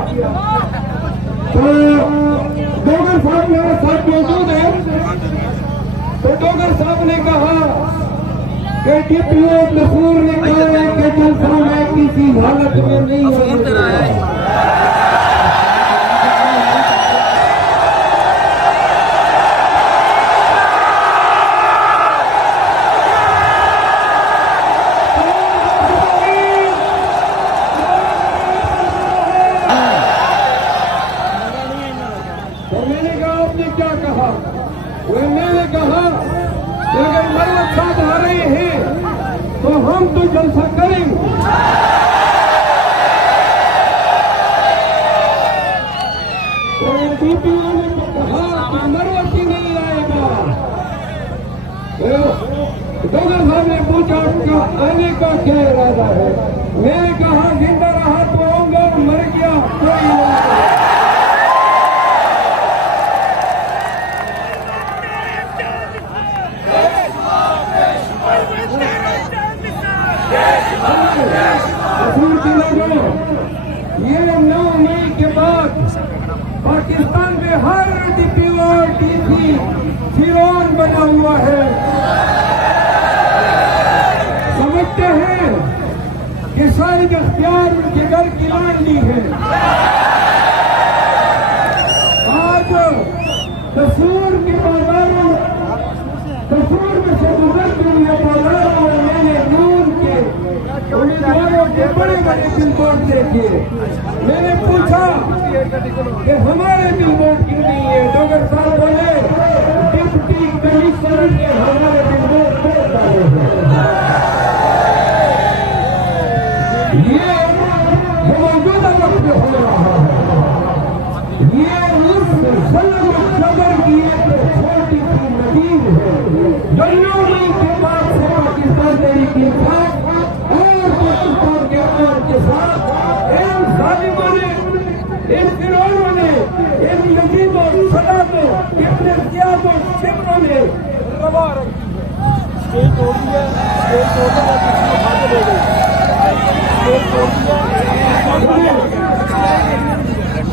तो डोगर साहब मेरे साथ मौजूद है। तो डोगर साहब ने कहा कि डीपीओ कसूर ने कहा है कि जलसा मैं किसी हालत में नहीं है। मैंने कहा कि अगर मरवत साहब आ रहे हैं तो हम तो जलसा करेंगे। तो डीपीओ ने तो कहा कि मरवत ही नहीं आएगा। डोगर साहब ने पूछा कि आने का क्या इरादा है। मैंने कहा जिंदा रहा तो आऊंगा, मर गया कोई नहीं। ये 9 मई के बाद पाकिस्तान में हर डीपीओ और डीसी फिरौन बना हुआ है। समझते हैं कि शायद अख्तियार उनके घर की लाडली है। आज कसूर के बाजारों, कसूर में से गुजरते हुए बाजारों में मैंने नून के उम्मीदवारों के बड़े बड़े बिलबोर्ड देखे। मैंने पूछा कि हमारे बिलबोर्ड क्यों नहीं है। डोगर साहब बोले डिप्टी कमिश्नर ने हमारे बिलबोर्ड तोड़ डाले हैं। ये मौजूदा वक्त में हो रहा है। ये उस सदर की एक छोटी सी नदीर है जो 9 मई के बाद से पाकिस्तान तहरीक इंसाफ और पाकिस्तान के अवाम के साथ इन जालिमों ने, इन फिरौनों ने, इन यजीदों सदातों, इब्ने ज़ियाद और शिमरों ने रवा रखी है। स्टेज तोड़ दिया, स्टेज तोड़ने का किसी उठा के ले गई। स्टेज तोड़ दिया।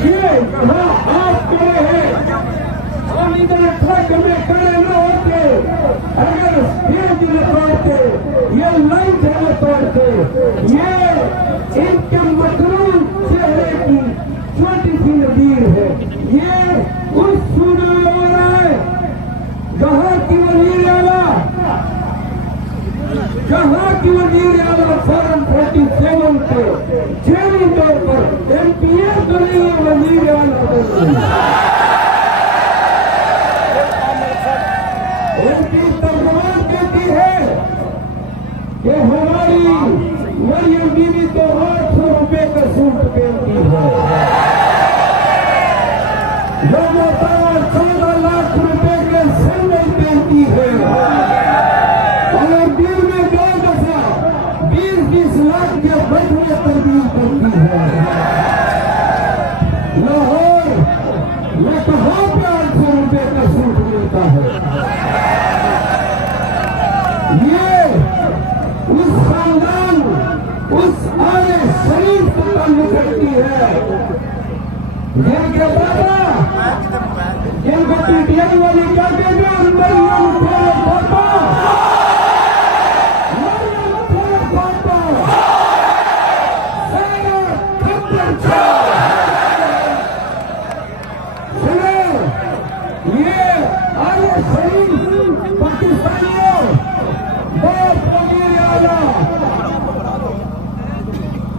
ये कहाँ आप खड़े हैं? हम इधर ट्रक में खड़े न होते, अगर स्टेज न तोड़ते, ये लाइन न तोड़ते, ये इनके मकरूल चेहरे की छोटी सी नदीर है। ये उस सूबे में हो रहा है जहाँ की वजीर आला फॉरम 47 के चेयरमैन तौर पर एमपीएस तो नहीं है, वजीर आला उनकी तर्जुमान कहती है कि हमारी मरियम बीवी तो 800 रुपए का सूट पहनती है। लगातार 14 लाख रुपए के सैंडल पहनती है और दिन में 2 दफा 20-20 लाख के बटुए तब्दील करती है। लाहौर में कहाँ पे 800 रुपए का सूट मिलता है? ये उस खानदान, उस आले शरीफ को ताल्लुक रखती है जिनके बाबा, जिनको पीटीआई वाली कहते थे मरियम खोलो पापा, मरियम खोलो पापा, सारा खप्पर सुनो, ये आले शरीफ पाकिस्तानियों, बाप वजीर आला,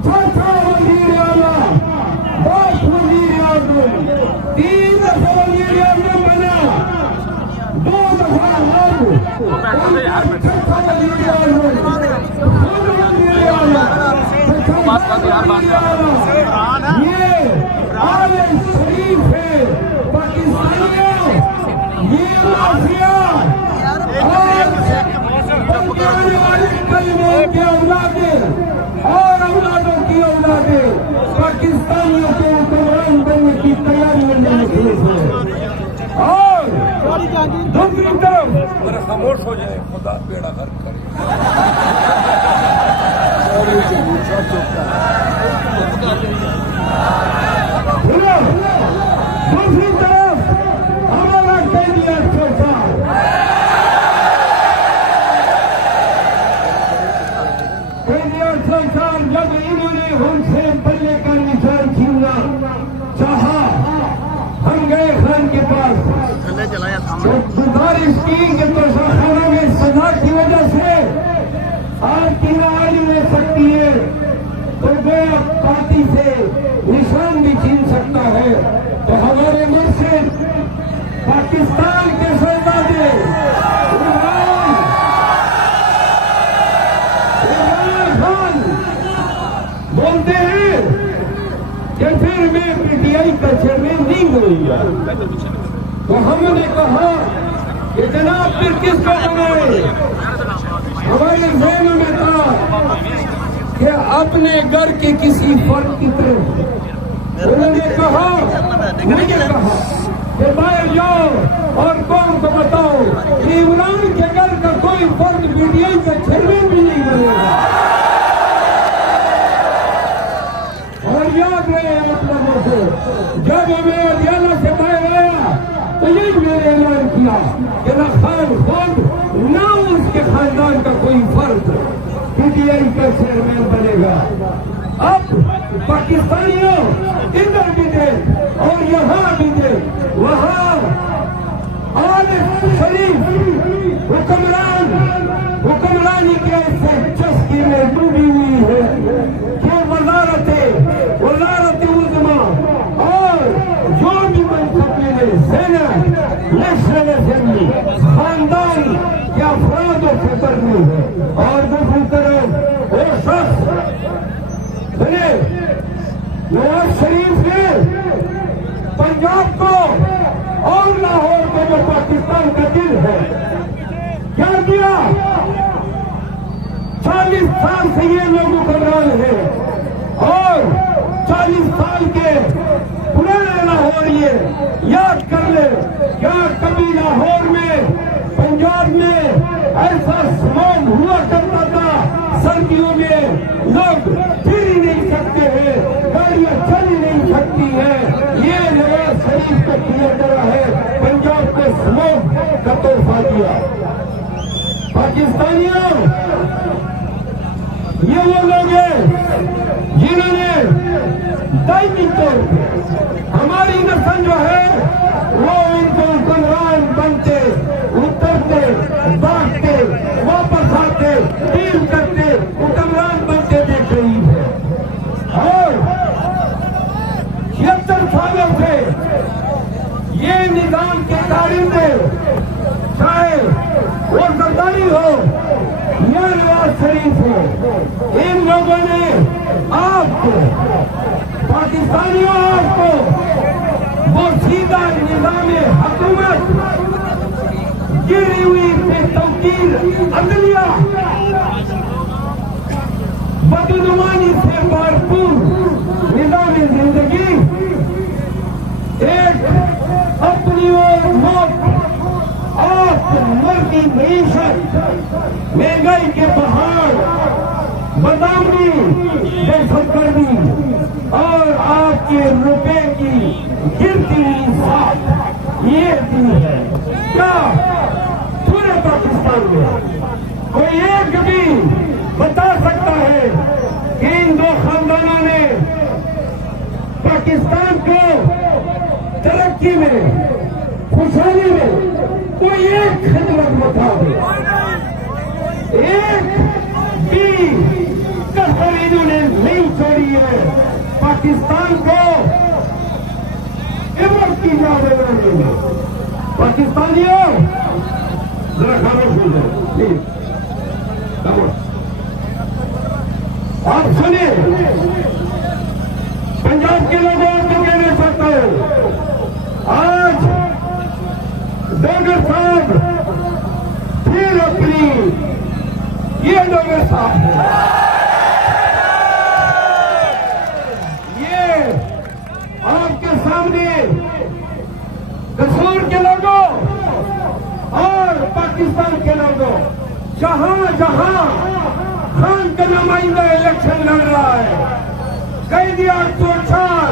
चाचा वजीर आला, बाप वजीर आजम, 3 दफा वजीर आजम बना, 2 दफा अब, छठा वजीर आजम, खुद वजीर आला, ये आले शरीफ है पाकिस्तानियों। ये माफिया और वाले कलमों के औलादें और औलादों की औलादें पाकिस्तानियों के हुक्मरान बनने की तैयारी में मशरूफ है। और दूसरी तरफ खामोश हो जाए, खुदा बेड़ा गर्क करे। कोशिश की कि तोशाखाना में सजा की वजह से आपकी नाराजगी हो सकती है तो वो पार्टी से निशान भी छीन सकता है। तो हमारे मुर्शिद पाकिस्तान के शहजादे इमरान खान बोलते हैं कि फिर मैं पीटीआई का चेयरमैन नहीं बनूंगा। तो हमने कहा कि जनाब फिर किसको बनाए? हमारे जहन में था कि अपने घर के किसी फर्द की तरफ। उन्होंने कहा मैंने कहा कि बाहर जाओ और कौन को बताओ कि इमरान के घर का कोई फर्द पीटीआई का चेयरमैन भी नहीं बनेगा। और याद रहे मतलब से जब हमें अदियाला से बाहर आया तो यही मैंने ऐलान किया कि न खान खुद न उसके खानदान का कोई फर्द पीटीआई का चेयरमैन बनेगा। अब पाकिस्तानियों इधर भी दे और यहाँ भी दे, वहाँ आलिफ शरीफ हुक्मरानी के ऐसे चस्की में डूबी हुई है कि वज़ारत उज़्मा और जो भी मनसब मिले सेना नेशनल असेंबली खानदान के अफराद और फिक्र में है। और दूसरी तरफ वो शख्स बने नवाज शरीफ ने पंजाब को और लाहौर को जो पाकिस्तान का दिल है क्या किया? 40 साल से ये लोग हुक्मरान हैं और 40 साल के पुराने लाहौर ये याद कर ले क्या कभी लाहौर में पंजाब में ऐसा स्मॉग हुआ करता था। सर्दियों में लोग फिर ही नहीं सकते हैं, गाड़ियां चल ही नहीं सकती हैं। ये नवाज शरीफ को किया गया है, पंजाब को स्मॉग का तोहफा दिया। पाकिस्तानियों ये वो लोग हैं जिन्होंने दायमी तौर पर हमारी नस्ल जो है वो उनको हुक्मरान बनते उतरते भागते वापस आते डील करते हुक्मरान बनते देख रही है। और 76 सालों से ये निजाम के कारिंदे चाहे वो सरदारी हो या नवाज शरीफ हो, इन लोगों ने आपको पाकिस्तानियों आपको वो सीधा निजाम हुकूमत गिरी हुई बेतौकील अदलिया बदनुमानी से भरपूर निजाम जिंदगी एक अपनी और मौत आप मरती मीशत महंगाई के पहाड़ बदामी बेसरगर्दी और आपके रुपए की गिरती हुई साथ ये दिन है। क्या पूरे पाकिस्तान में कोई एक भी बता सकता है कि इन दो खानदानों ने पाकिस्तान को तरक्की में खुशहाली में कोई एक खिदमत बता दे? एक भी कसर इन्होंने नहीं छोड़ी है पाकिस्तान को इमरत की जावे बनाने में। पाकिस्तानियों जरा खामोश हो जाए प्लीज, खामोश। आप सुनिए, पंजाब के लोगों को कहना चाहता हूं, आज डॉक्टर साहब फिर अपनी ये डॉक्टर साहब ये आपके सामने कसूर के लोगों और पाकिस्तान के लोगों जहां जहां खान का नुमाइंदा इलेक्शन लड़ रहा है, कैदी 804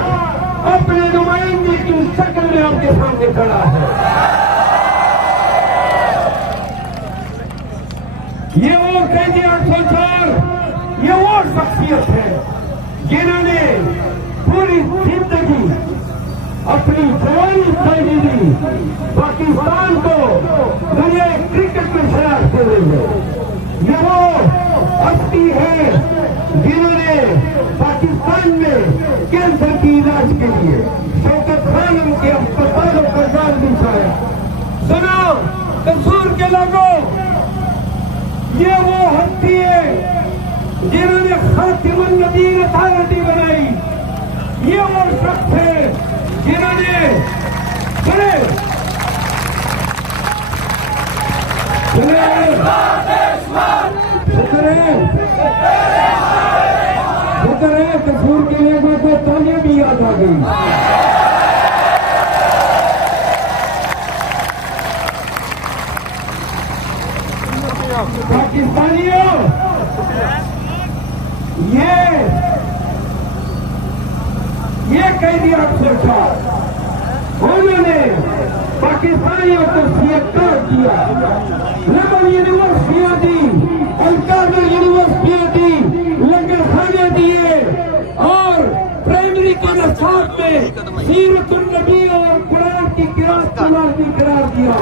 अपने नुमाइंदे की शक्ल में आपके सामने खड़ा है। ये वो कैदी 804 ये वो शख्सियत है जिन्होंने पूरी जिंदगी अपनी जवानी खरीदी दी, पाकिस्तान को दुनिया क्रिकेट में शराब दे रही है। ये वो हस्ती है जिन्होंने पाकिस्तान में कैंसर की इलाज के लिए शौकत खान के अस्पतालों पर जाल बिछाया। सुनो कसूर के लोगों, ये वो हस्ती है जिन्होंने खातिमुन नबीय्यीन अथॉरिटी बनाई। ये वो शख्स है जिन्होंने सुने शुक्र है कसूर के लोगों को तालियां भी याद आ गई। पाकिस्तानियों, ये कैदी अफसर था, उन्होंने पाकिस्तानियों को गिरफ्तार किया, लेबर यूनिवर्सिटियां दी, अलकादर यूनिवर्सिटियां दी, लंगर खाने दिए और प्राइमरी के नसाब में सीरतुन नबी और कुरान की किरात भी करार दिया।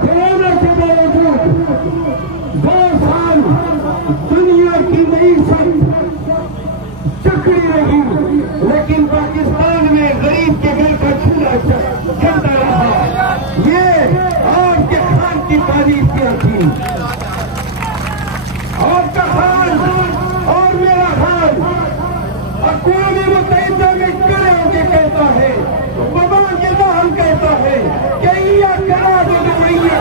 कोरोना के बावजूद 2 साल दुनिया की मईशत चक्री रही, लेकिन पाकिस्तान में गरीब के घर का चूल्हा चलता रहा। ये आपके खान की तारीफ क्या थी? आपका खान और मेरा खान अक़वाम मुत्तहिदा में खड़े होकर कहता है, भगवान के दाहन कहता है कि या करा दो मैया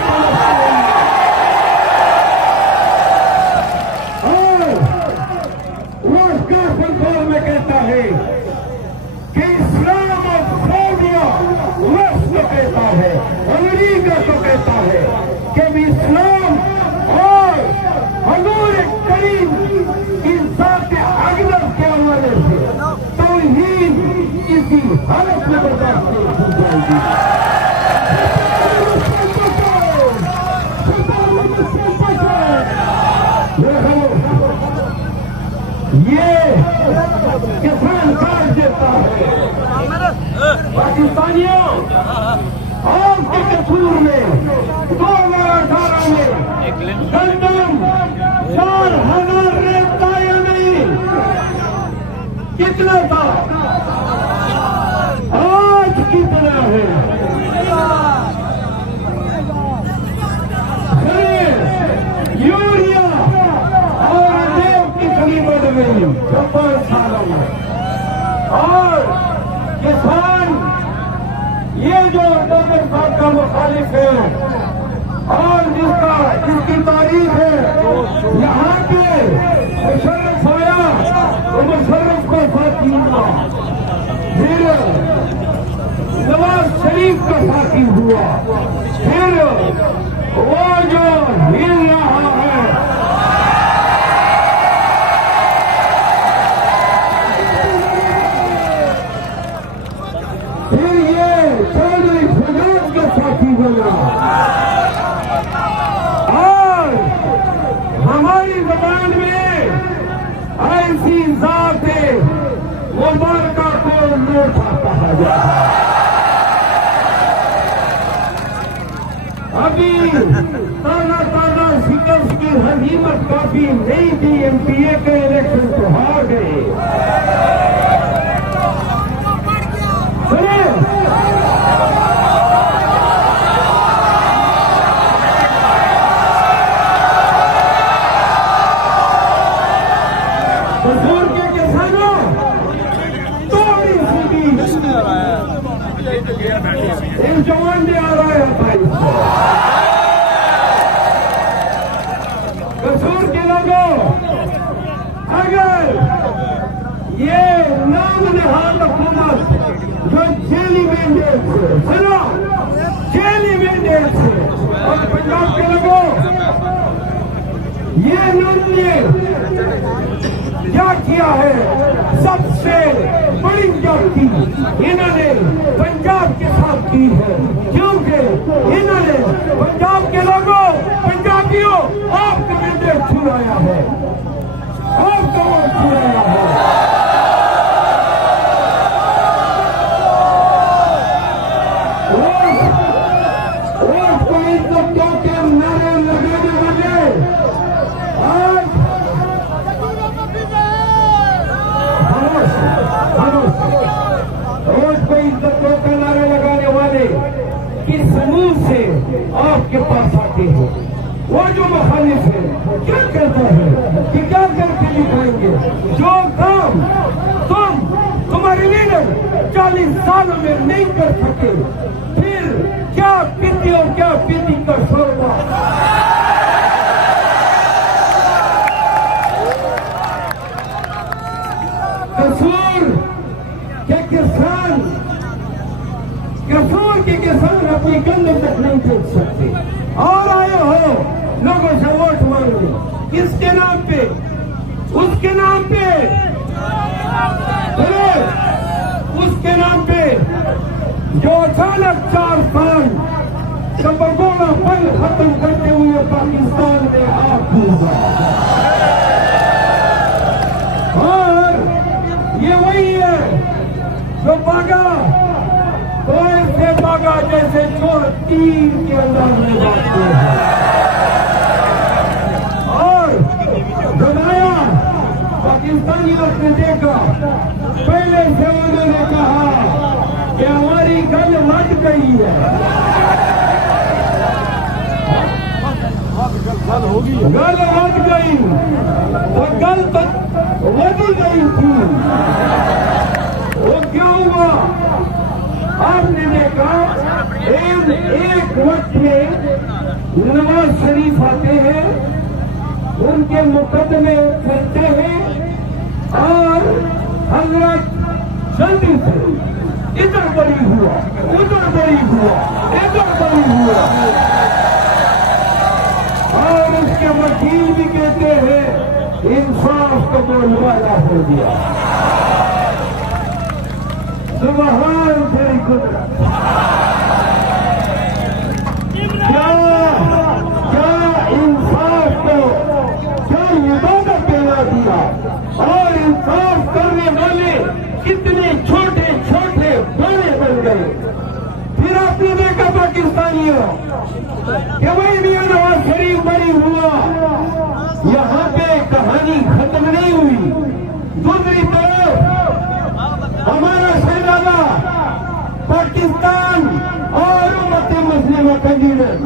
और रोजगार संसार में कहता है कि इस्लाम और सऊदिया रस्म कहता है, अमेरिका को कहता है कि इस्लाम और हजूर करीम की जात अक़दस के हवाले से तौहीद किसी हालत में बर्दाश्त नहीं की जाएगी। ये किसान काट देता है। पाकिस्तानियों, आपके कसूर में 2018 में गंदम 4000 रेत था या नहीं? कितना था? आज कितना है? यूरिया और देव की खरी बढ़ गई 5 सालों में। और किसान ये जो डॉक्टर साहब का मुखालिफ है और जिसकी तारीफ है, यहाँ पे मुशर्रफ आया तो मुशर्रफ को साथी हुआ, फिर नवाज शरीफ का साथी हुआ, फिर वो जो हिल रहा है फिर ये चौधरी फैजाज का साथी बना। और हमारी जबान में ऐसी जात है मुबारका को नोटा कहा जाता है। अभी ताजा शिकस्त की हजीमत काफी नहीं थी, एमपीए के इलेक्शन को हार गए। कसूर के किसानों थोड़ी सी एक जवान भी आ रहा है भाई। कसूर के लोगों, अगर ये नाम निहाल हुकूमत जो जेली मैंडेट से, सुनो, जेली मैंडेट से, और पंजाब के लोगों ये इन्होंने क्या किया है? सबसे बड़ी ज्यादती इन्होंने पंजाब के साथ की है, क्योंकि इन्होंने पंजाब के लोगों, पंजाबियों, आपके मैंडेट छुड़ाया है। वाले की समूह से आपके पास आते हैं। वो जो मुखालिफ है क्या कहता है कि क्या करके दिखाएंगे? जो काम तुम्हारे लीडर 40 सालों में नहीं कर सके, फिर क्या पीती और क्या पीती का शोरबा। कसूर के किसान अपनी गंद तक नहीं देख सकते और आए हो लोगों से वोट मांगने। किसके नाम पे? उसके नाम पे, उसके नाम पे जो अचानक 4 साल का बगोड़ापन खत्म करते हुए पाकिस्तान में हाथ दूंगा। और ये वही है जो भागा तो ऐसे भागा जैसे चोर तीर के अंदर में भागते हैं। और जो नया पाकिस्तानियों ने देखा, पहले से उन्होंने कहा कि हमारी गल लग गई है, गल लग गई, वो गल तो लगी गई थी। वो क्यों हुआ? आपने देखा एक वक्त में नवाज शरीफ आते हैं, उनके मुकदमे चलते हैं और हजरत जल्दी से इधर बड़ी हुआ, उधर बड़ी हुआ, इधर बड़ी हुआ। और उसके वकील भी कहते हैं इंसाफ का बोलबाला हो गया। सुभान तेरी कुदरत। क्या इंसाफ को क्या इबादत बना दिया। और इंसाफ करने वाले कितने छोटे छोटे बड़े बन गए। फिर आपने देखा पाकिस्तानियों कि वही भी नवाज शरीफ बड़ी हुआ, यहाँ पे कहानी खत्म नहीं हुई। दूसरी तरफ हमारा शहजादा पाकिस्तान और उम्मत मुस्लिम कैंडिडेट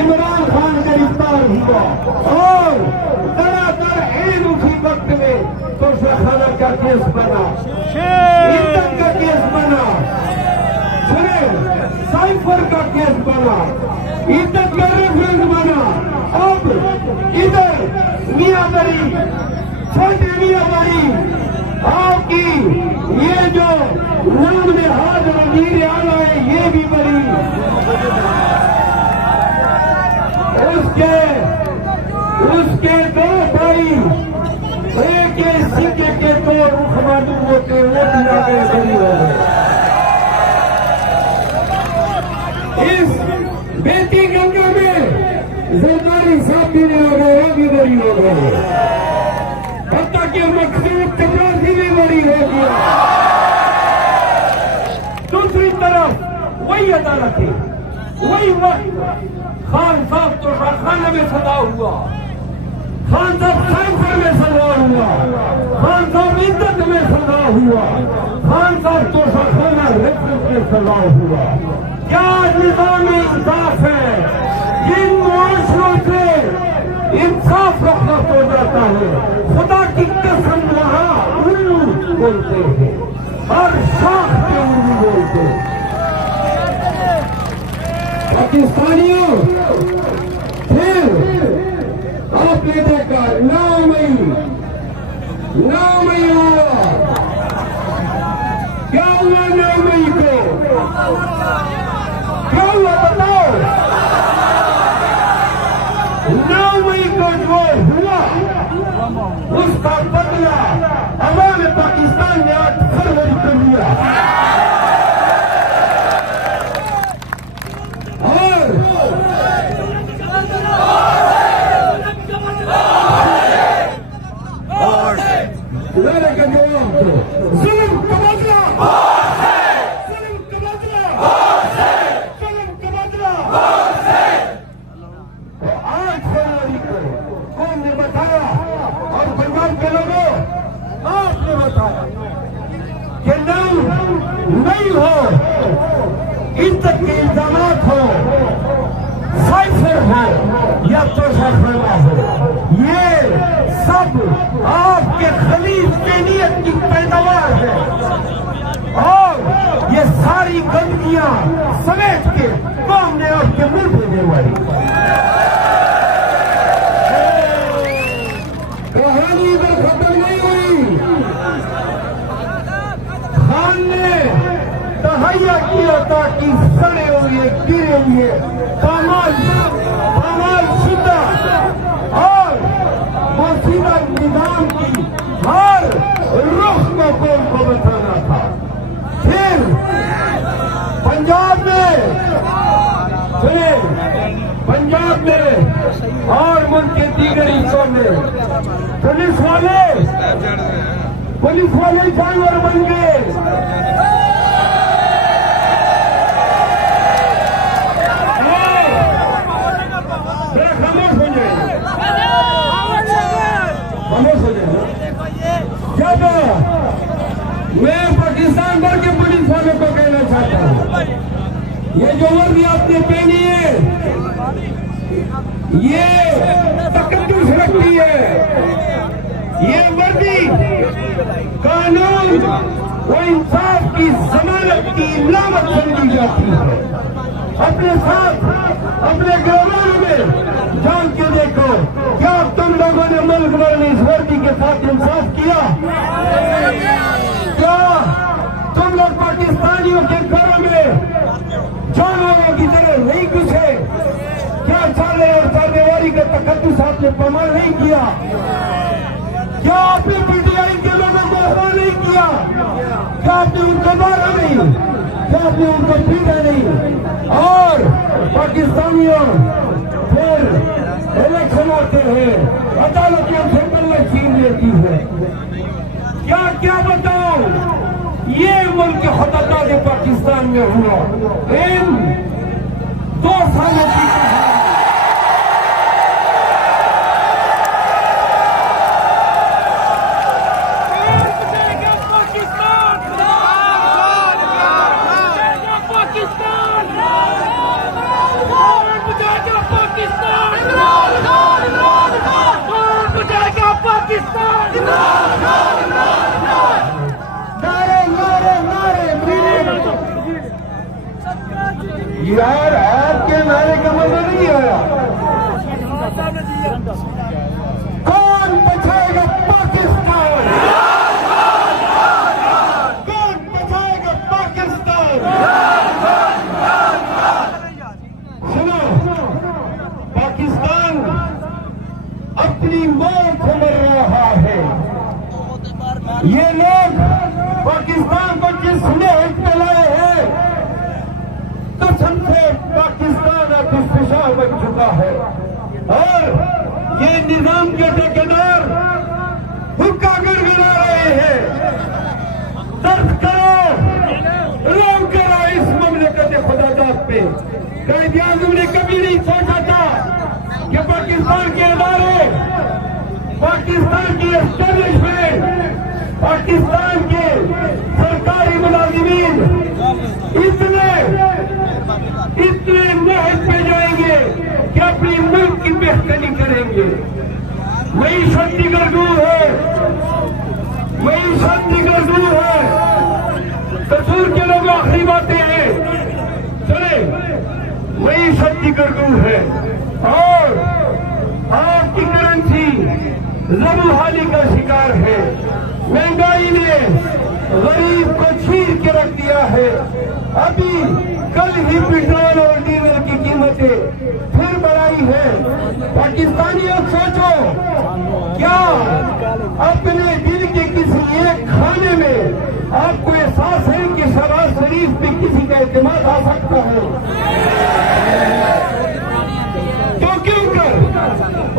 इमरान खान गिरफ्तार हुआ और धड़ाधड़ ईद उसी वक्त में तोशाखाना का केस बना, इज्जत का केस बना, सुने साइफर का केस बना, इज्जत का रेफरेंस बना। अब इधर मियाँदारी, छोटी मियाँदारी आपकी ये जो नाम में हाथ वजीर आला है, ये भी बड़ी। उसके दो भाई, एक सिक्के के दो रुख मालूम होते, वो भी आ गए, बड़ी हो गए। इस बेटी गंगा में जरदारी साहब भी नहीं हो गए, वो भी बड़ी हो गए। हत्ता कि मकसूद चपरासी भी बड़ी हो गया। दूसरी तरफ वही अदालत है, वही वक्त खान साहब तो खाना में सजा हुआ, खान साहब साइफर में सजा हुआ, खान साहब इज्जत में सजा हुआ, खान साहब तो खाना रेफरेंस में सजा हुआ। क्या निजाम इंसाफ है? जिन मुआशरों से इंसाफ रखना हो जाता है, खुदा की कसम वहां उल्लू बोलते हैं और शाख के उल्लू बोलते हैं। पाकिस्तानियों, फिर आपने देखा 9 मई हुआ। क्या हुआ 9 मई को? क्या हुआ बताओ? 9 मई को जो हुआ उसका बदला अवाम पाकिस्तान ने 8 फरवरी को लिया। और लड़े का जवाब दो। जुल्म का बदला, जुल्म का बदला, जुल्म का बदला। 8 फरवरी को कौन ने बताया? और पंजाब के लोगों आपने बताया कि 9 मई हो इज्जत के इल्जामात हो, साइफर हो या तोशाखाना हो, ये सब आपके खलीज बेनियत की पैदावार है और ये सारी गंदगियां समेट के कौम ने आपके मुंह भेजने वाली कहानी में खत्म नहीं हुई। खान ने तहैया किया था कि सड़े हुए गिरे हुए पामाल शुद्धा और मौसीदा निजाम की हर रुख को कौन को बताना था। फिर पंजाब में और मुल्क के दीगर हिस्सों में पुलिस वाले जानवर बन गए। जब मैं पाकिस्तान भर के पुलिस वालों को कहना चाहता हूँ, ये जो वर्दी आपने पहनी है ये तकद्दुस रखती है। ये वर्दी कानून व इंसाफ की जमानत की इलामत समझी जाती है। अपने साथ अपने ग्रामीण में जान के देखो, क्या तुम लोगों ने मुल्क भर में इस वर्दी के साथ इंसाफ किया? क्या तुम लोग पाकिस्तानियों के घरों में जानवरों की तरह नहीं घुसे? क्या चाले और चालेवारी का तकद्दुस आपने प्रमाण नहीं किया? क्या आपने पीटीआई के लोगों को हरा नहीं किया? क्या आपने उनको मारा नहीं? क्या आपने उनको पीटा नहीं? और पाकिस्तानियों फिर इलेक्शन आते हैं, अदालतों से बल्ले छीन लेती है। क्या क्या बताओ, ये मुल्क खुदादाद पाकिस्तान में हुआ इन 2 सालों की यार आपके नारे का मजा नहीं आया। कौन बचाएगा पाकिस्तान? कौन बचाएगा पाकिस्तान? सुनो, पाकिस्तान अपनी मौत को मर रहा है। ये लोग पाकिस्तान को जिसने लाए हैं तो सबसे पाकिस्तान अब दुश्मन बन चुका है और ये निजाम के ठेकेदार हुक्का गड़गड़ा रहे हैं। दर्द करो, रोक करो इस ममलिकत खुदादाद पे। कायदे आज़म ने कभी नहीं सोचा था कि पाकिस्तान के इदारे, पाकिस्तान की एस्टेब्लिशमेंट, पाकिस्तान के सरकारी मुलाजिमीन इतने महज पे जाएंगे कि अपने मुल्क की बेहतरी करेंगे। मईशत की गर्दू है, मईशत की गर्दू है। कसूर के लोग आखिरी बातें हैं, चले मईशत की गर्दू है और आपकी करेंसी ज़बूहाली का शिकार है। महंगाई ने गरीब को छीन के रख दिया है। अभी कल ही पेट्रोल और डीजल की कीमतें फिर बढ़ाई है। पाकिस्तानियों सोचो, क्या अपने दिल के किसी एक खाने में आपको एहसास है कि शहबाज शरीफ पे किसी का एतमाद आ सकता है? तो क्यों कर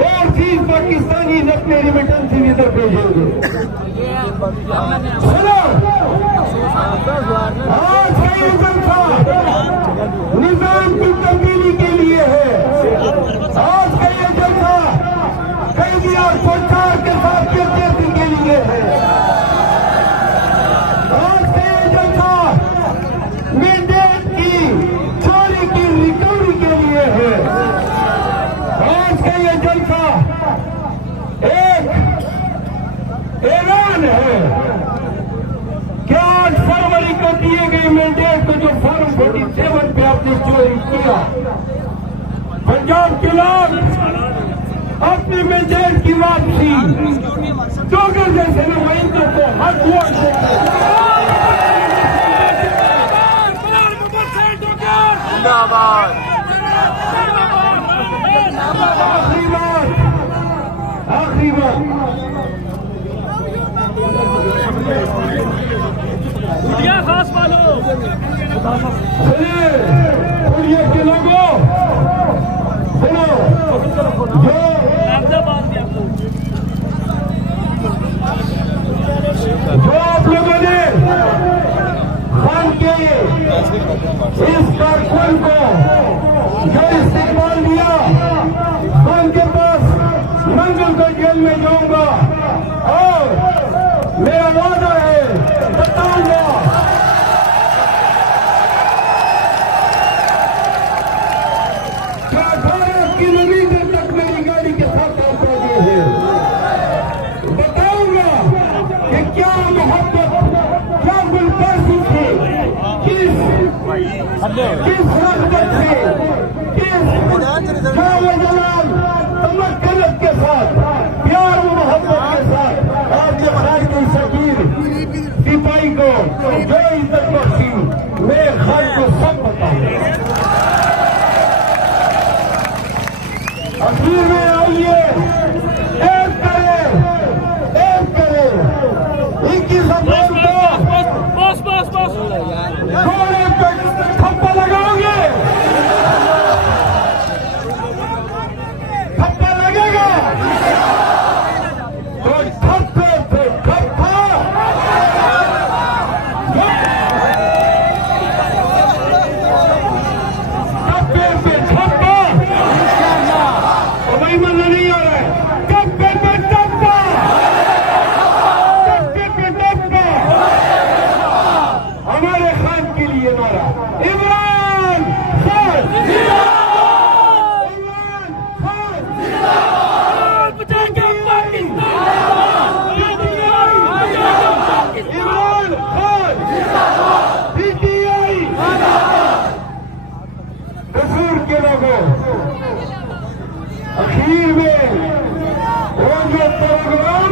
और चीज पाकिस्तानी अपने रिमिटेंस इधर भेजेंगे। सुनो, आज का ये जलसा निजाम की तब्दीली के लिए है। आज का ये जलसा कैदी और सरकार के साथ गिरते के लिए है। आज का ये जलसा मैंडेट की ये जलसा एक ऐलान है कि 8 फरवरी को दिए गए मैंडेट को जो फॉर्म 47 पे आपने चोरी किया, पंजाब के लोग अपने मैंडेट की वापसी डोगर जैसे नुमाइंदों को हक वोट जिंदाबाद। आखिरी बात खास वालों सुनिए के लोगों, सुनो जो आप लोगों ने खान के इस कारकुन को जो इस्तेमाल दिया, खान के पास मंगल को जेल में जाऊंगा और मेरा वादा है बताऊंगा क्या 18 किलोमीटर तक मेरी गाड़ी के साथ पहुंचा दिए हैं। बताऊंगा कि क्या मोहब्बत, क्या गुलबासी थी, किस रगबत से, किस जलाल तमक्कनत के साथ, प्यार व मोहब्बत के साथ आपने खान की शकीर सिपाही को जो इज्जत बख्शी, मेरे खान को सब बताऊंगा। अखीर में आइए, एक करें 21 अप्रैल को घोड़े पे थप्पा लगाओगे, थप्पा लगेगा तो थप्पे पे थप्पा, थप्पे पे थप्पा, भाई मजा नहीं आ रहा है, थप्पे पे थप्पा, थप्पे पे थप्पा, हमारे खान के लिए मारा इमरान खान, इमरान खान, बचाएंगे पाकिस्तान, इमरान खान, पीटीआई, कसूर के लोगों, आखिर में वो जो प्रोग्राम